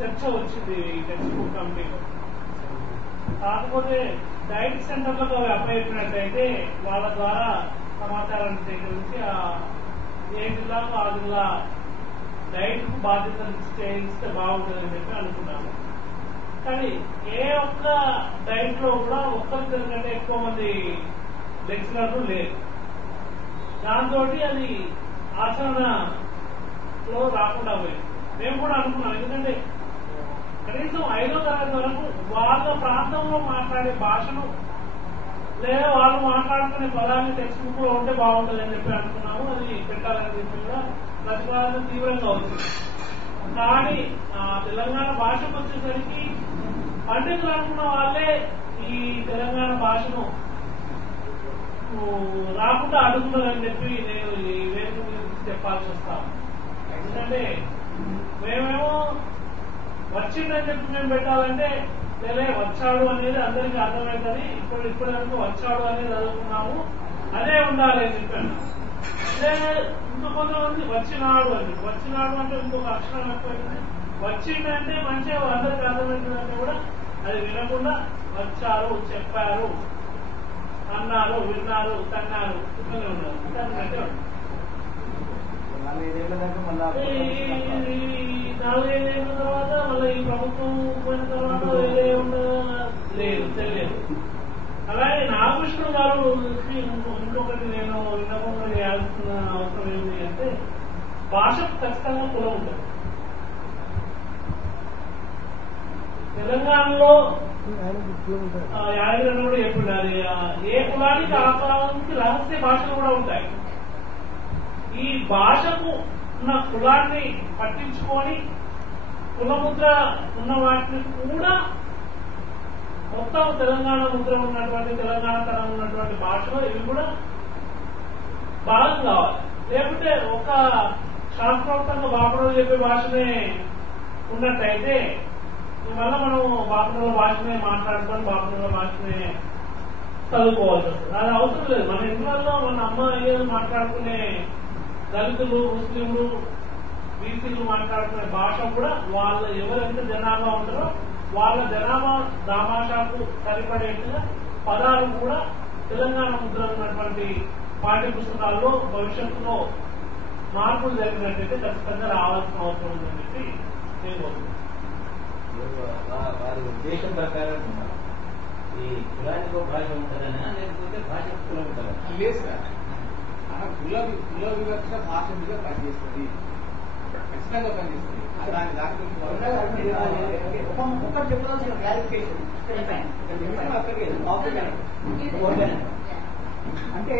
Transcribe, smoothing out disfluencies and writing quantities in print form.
చర్చ వచ్చింది ఈ టెక్స్ట్ బుక్ కమిటీలో. కాకపోతే డైట్ సెంటర్లకు అవి అప్పచెప్పినట్టయితే వాళ్ళ ద్వారా సమాచారాన్ని సేకరించి ఏ జిల్లాకు ఆ జిల్లా డైట్ కు బాధ్యతలు చేయిస్తే బాగుంటుందని చెప్పి అనుకున్నాను. కానీ ఏ ఒక్క డైట్ లో కూడా ఒక్కరి కంటే ఎక్కువ మంది లెక్చరర్లు లేరు. దాంతో అది ఆచరణలో రాకుండా పోయింది. మేము కూడా అనుకున్నాం, ఎందుకంటే కనీసం 5వ తరగతి వరకు వాళ్ళ ప్రాంతంలో మాట్లాడే భాషను లేదా వాళ్ళు మాట్లాడుకునే పదాన్ని టెక్స్ట్ బుక్ లో ఉంటే బాగుంటుందని చెప్పి అనుకున్నాము. అది పెట్టాలని చెప్పి కూడా ప్రతిపాదన తీవ్రంగా అవుతుంది. కానీ తెలంగాణ భాషకు వచ్చేసరికి పండితులు అనుకున్న వాళ్ళే ఈ తెలంగాణ భాషను రాకుండా అడుగుతుందని చెప్పి నేను ఈ వేదిక గురించి చెప్పాల్సి వస్తాను. ఎందుకంటే మేమేమో వచ్చిందని చెప్పి మేము పెట్టాలంటే లేదా వచ్చాడు అనేది అందరికీ అర్థమవుతుంది. ఇప్పటి వరకు వచ్చాడు అనేది చదువుకున్నాము, అదే ఉండాలి అని చెప్పాను. అదే ఇంకా కొంతమంది వచ్చినాడు అని, వచ్చినాడు అంటే ఇంకొక అక్షరం ఎక్కువైంది. వచ్చిందంటే మంచిగా అందరికి అర్థమవుతుందంటే కూడా అది వినకుండా వచ్చారు, చెప్పారు, అన్నారు, విన్నారు, తన్నారు, ఇట్లనే ఉన్నారు. అంటే 4-5 ఏళ్ల తర్వాత మళ్ళీ ఈ ప్రభుత్వం పోయిన తర్వాత వేరే లేదు తెలియదు. అలాగే నాగకృష్ణుడు గారు ఇంకొకటి నేను విన్నపంగా చేయాల్సిన అవసరం ఏంటి అంటే భాషకు ఖచ్చితంగా కులం ఉంటుంది. తెలంగాణలో యాదగిరి కూడా చెప్పిండాలి, ఏ కులానికి ఆ కులానికి రహస్య భాషలు కూడా ఉంటాయి. ఈ భాషకు ఉన్న కులాన్ని పట్టించుకొని కులముద్ర ఉన్న వాటిని కూడా మొత్తం తెలంగాణ ముద్ర ఉన్నటువంటి తెలంగాణ తరం ఉన్నటువంటి భాషలో ఇవి కూడా భాగం కావాలి. లేకుంటే ఒక శాస్త్రోక్తంగా బాపడలో చెప్పే భాషనే ఉన్నట్టయితే వల్ల మనం బాపడలో భాషనే మాట్లాడుకొని బాపడలో భాషనే చదువుకోవాల్సి వస్తుంది. అది అవసరం లేదు. మన ఇంట్లో మన అమ్మ అయ్యేది మాట్లాడుకునే దళితులు, ముస్లింలు, బీసీలు మాట్లాడుకునే భాష కూడా వాళ్ళ ఎవరెంత జనాభా ఉంటారో వాళ్ళ జనాభా దామాషాకు సరిపడేట్టుగా పదాలు కూడా తెలంగాణ ముద్ర ఉన్నటువంటి పాఠ్య పుస్తకాల్లో భవిష్యత్తులో మార్పులు జరిగినట్టయితే ఖచ్చితంగా రావాల్సిన అవసరం ఉందని చెప్పి నేను కోరుతున్నాను. వారి ఉద్దేశం ప్రకారం ఈ కులానికి ఒక భాష ఉంటుందనా లేకపోతే భాష కులం ఉంటుందా? లేదు సార్, కుల వివక్ష భాష మీద పనిచేస్తుంది, ఖచ్చితంగా పనిచేస్తుంది. ఒకటి చెప్పాల్సిన క్లారిఫికేషన్ అంటే